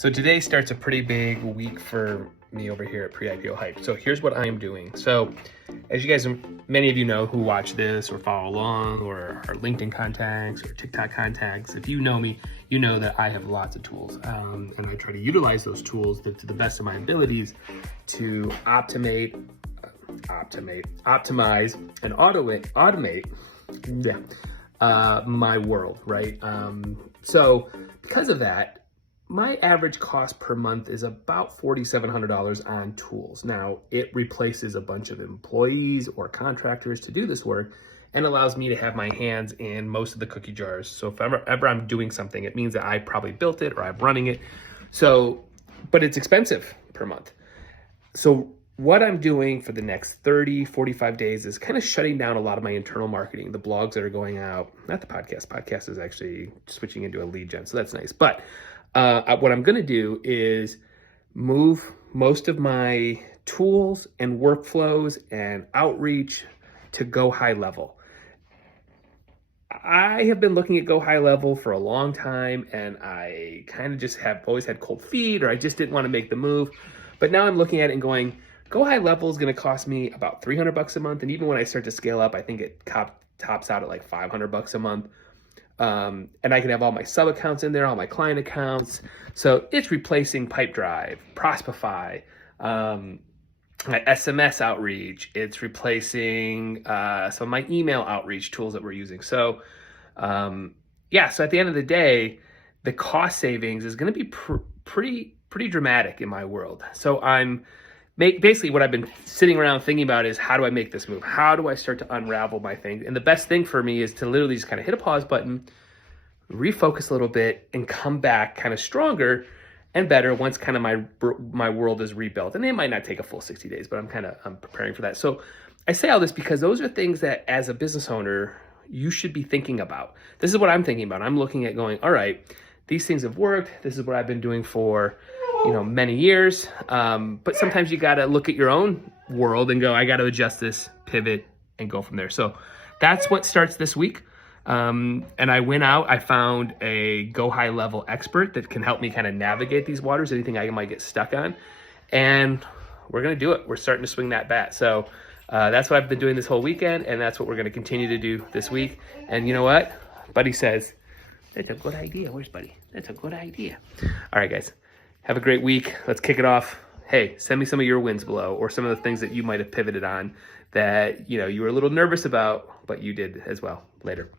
So today starts a pretty big week for me over here at Pre-IPO Hype. So here's what I am doing. So as you guys, many of you know who watch this or follow along or are LinkedIn contacts or TikTok contacts, if you know me, you know that I have lots of tools. And I try to utilize those tools to the best of my abilities to optimize, and automate my world, right? So because of that, my average cost per month is about $4,700 on tools. Now, it replaces a bunch of employees or contractors to do this work and allows me to have my hands in most of the cookie jars. So if ever I'm doing something, it means that I probably built it or I'm running it. So, but it's expensive per month. So what I'm doing for the next 30, 45 days is kind of shutting down a lot of my internal marketing, the blogs that are going out, not the podcast. Podcast is actually switching into a lead gen, so that's nice. But what I'm going to do is move most of my tools and workflows and outreach to Go High Level. I have been looking at Go High Level for a long time, and I kind of just have always had cold feet, or I just didn't want to make the move. But now I'm looking at it and going, Go High Level is going to cost me about $300 a month. And even when I start to scale up, I think it tops out at like $500 a month. And I can have all my sub accounts in there, all my client accounts. So it's replacing Pipedrive, Prospify, my SMS outreach. It's replacing some of my email outreach tools that we're using. So so at the end of the day, the cost savings is going to be pretty dramatic in my world. So basically what I've been sitting around thinking about is, how do I make this move? How do I start to unravel my thing? And the best thing for me is to literally just kind of hit a pause button, refocus a little bit, and come back kind of stronger and better once kind of my world is rebuilt. And it might not take a full 60 days, but I'm preparing for that. So I say all this because those are things that as a business owner, you should be thinking about. This is what I'm thinking about. I'm looking at going, all right, these things have worked. This is what I've been doing for many years. But sometimes you got to look at your own world and go, I got to adjust this, pivot, and go from there. So that's what starts this week. And I went out, I found a Go High Level expert that can help me kind of navigate these waters, anything I might get stuck on. And we're going to do it. We're starting to swing that bat. So that's what I've been doing this whole weekend. And that's what we're going to continue to do this week. And you know what? Buddy says, that's a good idea. Where's Buddy? That's a good idea. All right, guys. Have a great week. Let's kick it off. Hey, send me some of your wins below, or some of the things that you might have pivoted on that you were a little nervous about, but you did as well. Later.